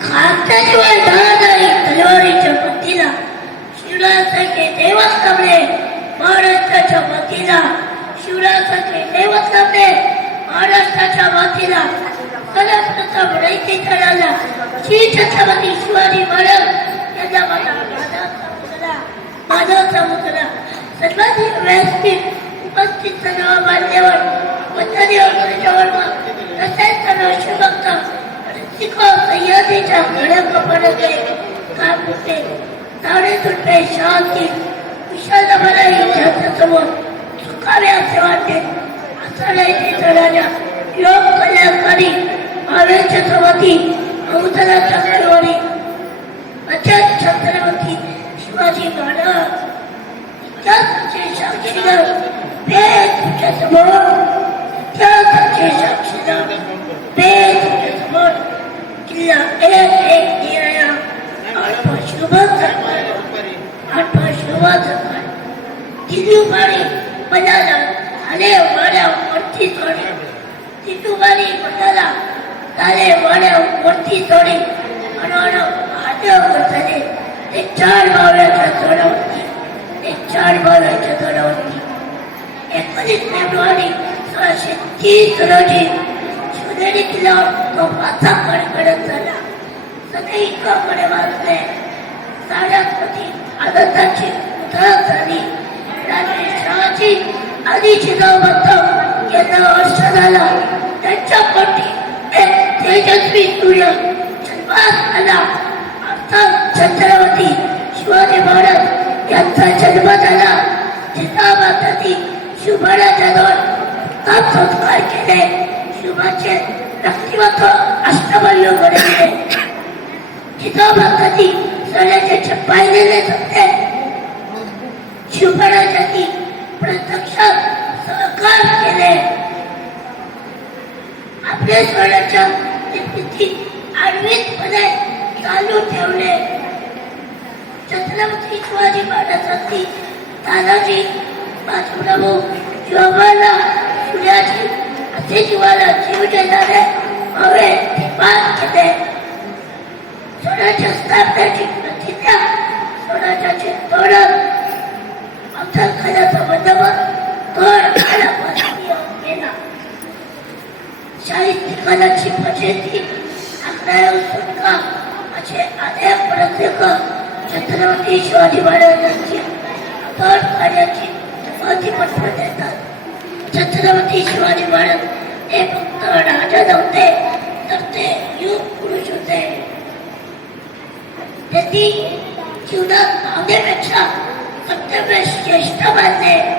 खात्याशिवाय दहा नाही तलवारीच्या मतीला शिवरासारखे दैवत लाभले महाराष्ट्राच्या मातीला शिवरासारखे दैवत लाभले महाराष्ट्राच्या मातीला सर्वप्रथम रयते चढाला श्री छत्रपती शिवाजी महाराज यांना माझा मानाचा सर्वाधिक व्यासपीठ उपस्थित सर्व मान्यवर वंदनीय तसेच सर्व शिवभक्त शिको सह्याद्रीच्या घड्या काम होते तावडे शांती. विशाल मला समोर सुखावे असे वाटते. आषाढाची चढाल्या योग कल्याणकारी महावीरच्या सवती अवतराच्या चळवळी अचात छत्रपती शिवाजी महाराज. इतिहासाचे साक्षीदार वेद तुझ्या समोर. इतिहासाचे साक्षीदार आठ शुभम सरकार दिल्ली उभारी बनाला झाले वाड्या वरती चढी तिथुबारी बनाला वाड्या वरती चढी अनोन हात करताने ते चार भाव्याच्या चढावरती ते चार भाव्याच्या चढावरती एकोणीस फेब्रुवारी सोळाशे तीस रोजी शिवनेरी किल्ल्यावर तो माथा कडकडत झाला सदैकाकडे वाचले साड्यापती आनंदाची उधळण झाली राजे शहाजी आणि जिजाऊबद्ध यांना वर्ष झाला. त्यांच्या पोटी एक तेजस्वी सूर्य जन्मास आला. अर्थात छत्रपती शिवाजी महाराज यांचा जन्म झाला. जिजाबाई शिवराजांवर ताप संस्कार केले. शुभाचे व्यक्तिमत्व अष्टमल्य घडविले जिजाबाई सोन्याचे पाहिलेले होते. आपल्या स्वराच्या निर्मिती चालू ठेवले. छत्रपती शिवाजी महाराजांनी तानाजी बाजीराव शिवबाला सूर्याजी असे जीवाला जीव देणारे हवे पार केले स्वराच्या स्थापनेची साहित्यिकांची प्रसिद्धी. अकरावी सुटका असे अनेक प्रत्येक छत्रपती शिवाजी महाराजांची अफाट कार्याची प्रतिपत्र देतात छत्रपती शिवाजी महाराज हे फक्त राजा नव्हते तर ते युग पुरुष होते. त्यांनी जीवनात भावनेपेक्षा कर्तव्य श्रेष्ठ मानले.